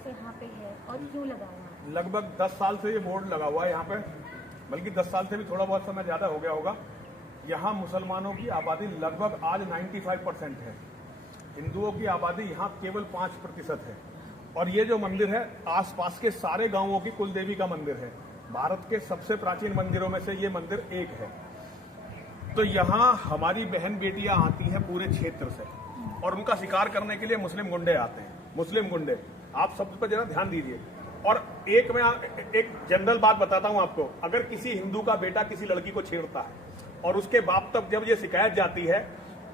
से यहाँ पे है और क्यों लगाया? लगभग 10 साल से ये बोर्ड लगा हुआ है यहाँ पे, बल्कि 10 साल से भी थोड़ा बहुत समय ज्यादा हो गया होगा। यहाँ मुसलमानों की आबादी लगभग आज 95% है, हिंदुओं की आबादी यहाँ केवल 5% है। और ये जो मंदिर है आसपास के सारे गांवों की कुल देवी का मंदिर है। भारत के सबसे प्राचीन मंदिरों में से ये मंदिर एक है। तो यहाँ हमारी बहन बेटियां आती हैं पूरे क्षेत्र से और उनका शिकार करने के लिए मुस्लिम गुंडे आते हैं। मुस्लिम गुंडे, आप सब पर जरा ध्यान दीजिए। और मैं एक जनरल बात बताता हूं आपको, अगर किसी हिंदू का बेटा किसी लड़की को छेड़ता है और उसके बाप तक जब ये शिकायत जाती है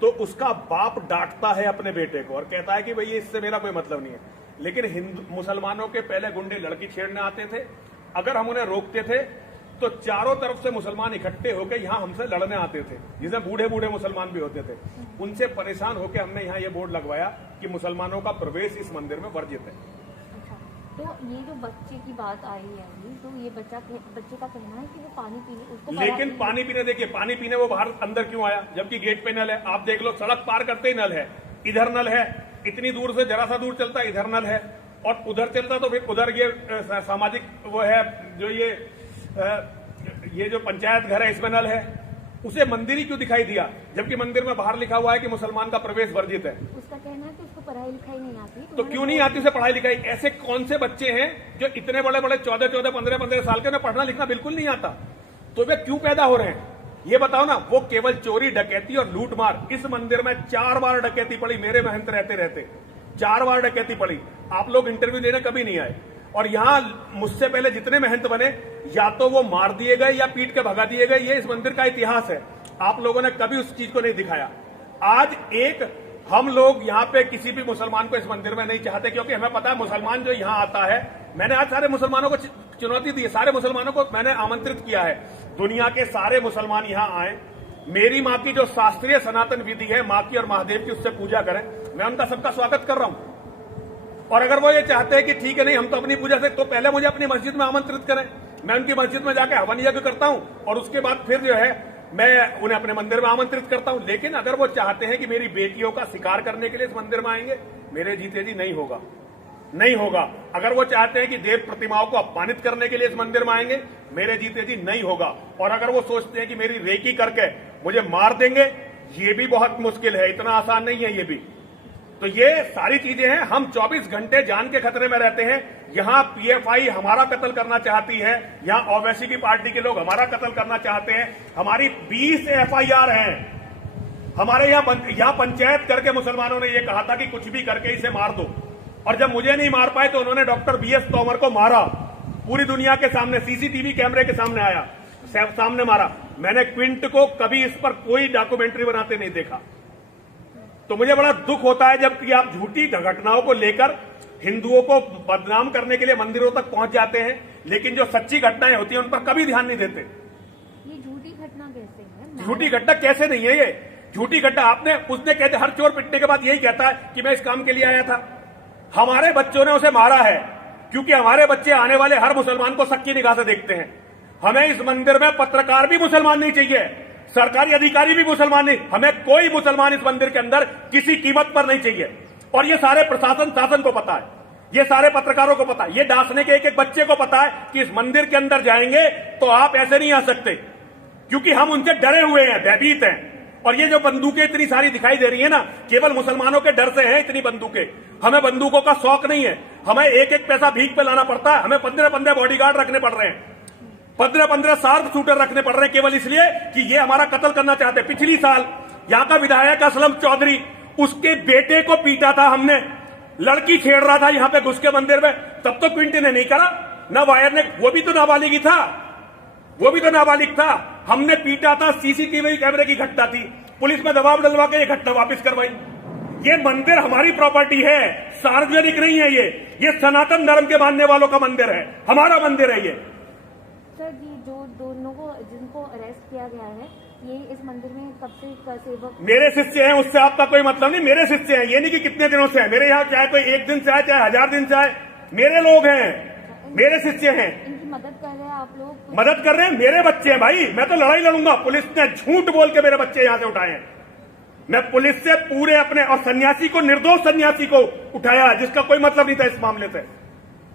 तो उसका बाप डांटता है अपने बेटे को और कहता है कि भाई इससे मेरा कोई मतलब नहीं है। लेकिन हिंदू मुसलमानों के पहले गुंडे लड़की छेड़ने आते थे, अगर हम उन्हें रोकते थे तो चारों तरफ से मुसलमान इकट्ठे होकर यहाँ हमसे लड़ने आते थे, जिसमें बूढ़े बूढ़े मुसलमान भी होते थे। उनसे परेशान होकर हमने यहाँ ये बोर्ड लगवाया कि मुसलमानों का प्रवेश इस मंदिर में वर्जित है। अच्छा, तो ये जो बच्चे की बात आई है अभी, तो ये बच्चे का कहना है कि वो पानी पीने उसको, लेकिन पानी पीने, देखिए पानी पीने वो बाहर अंदर क्यों आया जबकि गेट पे नल है? आप देख लो, सड़क पार करते ही नल है, इधर नल है, इतनी दूर से जरा सा दूर चलता है इधर नल है, और उधर चलता तो फिर उधर ये सामाजिक वो है जो ये जो पंचायत घर है इसमें नल है। उसे मंदिर ही क्यों दिखाई दिया जबकि मंदिर में बाहर लिखा हुआ है कि मुसलमान का प्रवेश वर्जित है? उसका कहना है कि उसको पढ़ाई लिखाई नहीं आती। तो क्यों नहीं आती उसे पढ़ाई लिखाई? ऐसे कौन से बच्चे हैं जो इतने बड़े बड़े 14-14, 15-15 साल के, उन्हें पढ़ना लिखना बिल्कुल नहीं आता? तो वे क्यों पैदा हो रहे हैं ये बताओ ना। वो केवल चोरी डकैती और लूटमार। इस मंदिर में 4 बार डकैती पड़ी मेरे महंत रहते 4 बार डकैती पड़ी। आप लोग इंटरव्यू देने कभी नहीं आए। और यहाँ मुझसे पहले जितने महंत बने या तो वो मार दिए गए या पीट के भगा दिए गए। ये इस मंदिर का इतिहास है, आप लोगों ने कभी उस चीज को नहीं दिखाया। आज हम लोग यहाँ पे किसी भी मुसलमान को इस मंदिर में नहीं चाहते, क्योंकि हमें पता है मुसलमान जो यहाँ आता है, मैंने आज सारे मुसलमानों को चुनौती दी है, सारे मुसलमानों को मैंने आमंत्रित किया है, दुनिया के सारे मुसलमान यहाँ आए, मेरी माँ की जो शास्त्रीय सनातन विधि है माँ की और महादेव की, उससे पूजा करें। मैं उनका सबका स्वागत कर रहा हूं। और अगर वो ये चाहते हैं कि ठीक है नहीं हम तो अपनी पूजा से, तो पहले मुझे अपनी मस्जिद में आमंत्रित करें, मैं उनकी मस्जिद में जाकर हवन यज्ञ करता हूं और उसके बाद फिर जो है मैं उन्हें अपने मंदिर में आमंत्रित करता हूं। लेकिन अगर वो चाहते हैं कि मेरी बेटियों का शिकार करने के लिए इस मंदिर में आएंगे, मेरे जीते जी नहीं होगा, नहीं होगा। अगर वो चाहते हैं कि देव प्रतिमाओं को अपमानित करने के लिए इस मंदिर में आएंगे, मेरे जीते जी नहीं होगा। और अगर वो सोचते हैं कि मेरी रेकी करके मुझे मार देंगे, ये भी बहुत मुश्किल है, इतना आसान नहीं है ये भी। तो ये सारी चीजें हैं। हम 24 घंटे जान के खतरे में रहते हैं। यहाँ पीएफआई हमारा कत्ल करना चाहती है, यहाँ ओवैसी की पार्टी के लोग हमारा कत्ल करना चाहते हैं। हमारी 20 एफआईआर हैं। हमारे यहाँ पंचायत करके मुसलमानों ने ये कहा था कि कुछ भी करके इसे मार दो, और जब मुझे नहीं मार पाए तो उन्होंने डॉक्टर बीएस तोमर को मारा, पूरी दुनिया के सामने, सीसीटीवी कैमरे के सामने आया, सामने मारा। मैंने क्विंट को कभी इस पर कोई डॉक्यूमेंट्री बनाते नहीं देखा। तो मुझे बड़ा दुख होता है जबकि आप झूठी घटनाओं को लेकर हिंदुओं को बदनाम करने के लिए मंदिरों तक पहुंच जाते हैं, लेकिन जो सच्ची घटनाएं होती हैं उन पर कभी ध्यान नहीं देते। ये झूठी घटना कैसे है? झूठी घटना कैसे नहीं है? ये झूठी घटना उसने कहते, हर चोर पिटने के बाद यही कहता है कि मैं इस काम के लिए आया था। हमारे बच्चों ने उसे मारा है, क्योंकि हमारे बच्चे आने वाले हर मुसलमान को शक की निगाह से देखते हैं। हमें इस मंदिर में पत्रकार भी मुसलमान नहीं चाहिए, सरकारी अधिकारी भी मुसलमान नहीं, हमें कोई मुसलमान इस मंदिर के अंदर किसी कीमत पर नहीं चाहिए। और ये सारे प्रशासन शासन को पता है, ये सारे पत्रकारों को पता है, ये डांसने के एक एक बच्चे को पता है कि इस मंदिर के अंदर जाएंगे तो आप ऐसे नहीं आ सकते, क्योंकि हम उनसे डरे हुए हैं, भयभीत हैं। और ये जो बंदूकें इतनी सारी दिखाई दे रही है ना, केवल मुसलमानों के डर से है इतनी बंदूकें। हमें बंदूकों का शौक नहीं है, हमें एक एक पैसा भीख पे लाना पड़ता है, हमें 15-15 बॉडीगार्ड रखने पड़ रहे हैं, 15-15 शार्प शूटर रखने पड़ रहे हैं, केवल इसलिए कि ये हमारा कत्ल करना चाहते हैं। पिछली साल यहाँ का विधायक असलम चौधरी, उसके बेटे को पीटा था हमने, लड़की छेड़ रहा था यहाँ पे घुस के मंदिर में, तब तो क्विंट ने नहीं करा, ना वायर ने, वो भी तो नाबालिग ही था, वो भी तो नाबालिग था। हमने पीटा था, सीसीटीवी कैमरे की घटना थी, पुलिस में दबाव डलवा के ये घटना वापस करवाई। ये मंदिर हमारी प्रॉपर्टी है, सार्वजनिक नहीं है ये सनातन धर्म के मानने वालों का मंदिर है, हमारा मंदिर है ये। सर जी, जो दोनों को जिनको अरेस्ट किया गया है, ये इस मंदिर में कब से सेवक? मेरे शिष्य हैं, उससे आपका कोई मतलब नहीं, मेरे शिष्य हैं। ये नहीं कि कितने दिनों से है मेरे यहाँ, चाहे कोई 1 दिन से आए चाहे 1000 दिन से आए, मेरे लोग हैं, मेरे शिष्य हैं। इनकी मदद कर रहे हैं आप लोग? मदद कर रहे हैं, मेरे बच्चे हैं भाई, मैं तो लड़ाई लड़ूंगा। पुलिस ने झूठ बोल के मेरे बच्चे यहाँ से उठाए हैं, मैं पुलिस से पूरे अपने, और सन्यासी को, निर्दोष सन्यासी को उठाया, जिसका कोई मतलब नहीं था इस मामले से।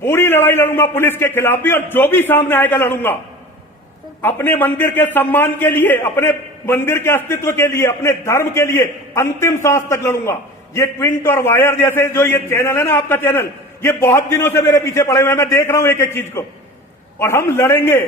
पूरी लड़ाई लड़ूंगा पुलिस के खिलाफ भी, और जो भी सामने आएगा लड़ूंगा। अपने मंदिर के सम्मान के लिए, अपने मंदिर के अस्तित्व के लिए, अपने धर्म के लिए अंतिम सांस तक लड़ूंगा। ये ट्विंट और वायर जैसे जो ये चैनल है ना, आपका चैनल, ये बहुत दिनों से मेरे पीछे पड़े हुए हैं, मैं देख रहा हूं एक एक चीज को, और हम लड़ेंगे,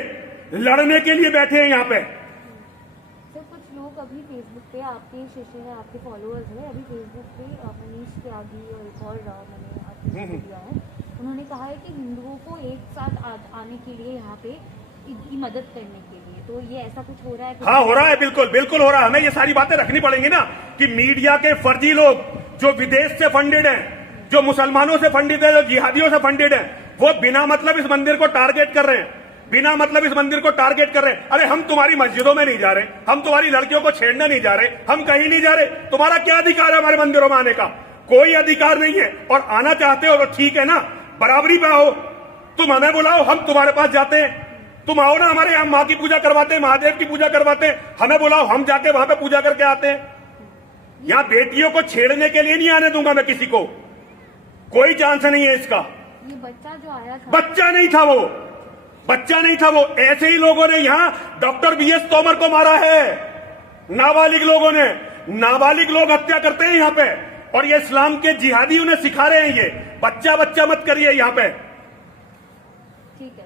लड़ने के लिए बैठे हैं यहाँ पे। सर कुछ लोग अभी फेसबुक पे, आपके शिष्य है, आपके फॉलोअर्स है, अभी फेसबुक पे मनीष त्यागी और एक और मैंने आर्टिकल दिया है, उन्होंने कहा है कि हिंदुओं को एक साथ आने के लिए यहाँ पे इनकी मदद करने के लिए, तो ये ऐसा कुछ हो रहा है? हाँ हो रहा है, बिल्कुल बिल्कुल हो रहा है। हमें ये सारी बातें रखनी पड़ेंगी ना, कि मीडिया के फर्जी लोग जो विदेश से फंडेड हैं, जो मुसलमानों से फंडित है, जो जिहादियों से फंडेड है, वो बिना मतलब इस मंदिर को टारगेट कर रहे हैं, बिना मतलब इस मंदिर को टारगेट कर रहे हैं। अरे हम तुम्हारी मस्जिदों में नहीं जा रहे, हम तुम्हारी लड़कियों को छेड़ने नहीं जा रहे, हम कहीं नहीं जा रहे, तुम्हारा क्या अधिकार है हमारे मंदिरों में आने का? कोई अधिकार नहीं है। और आना चाहते हो तो ठीक है ना, बराबरी पे आओ, तुम हमें बुलाओ, हम तुम्हारे पास जाते हैं, तुम आओ ना हमारे यहाँ, माँ की पूजा करवाते हैं, महादेव की पूजा करवाते हैं, हमें बुलाओ, हम जाके वहां पे पूजा करके आते हैं। यहाँ बेटियों को छेड़ने के लिए नहीं आने दूंगा मैं किसी को, कोई चांस नहीं है इसका। ये बच्चा जो आया था, बच्चा नहीं था वो, बच्चा नहीं था वो। ऐसे ही लोगों ने यहाँ डॉक्टर बीएस तोमर को मारा है, नाबालिग लोगों ने, नाबालिग लोग हत्या करते हैं यहाँ पे, और ये इस्लाम के जिहादी उन्हें सिखा रहे हैं। ये बच्चा बच्चा मत करिए यहाँ पे। ठीक है।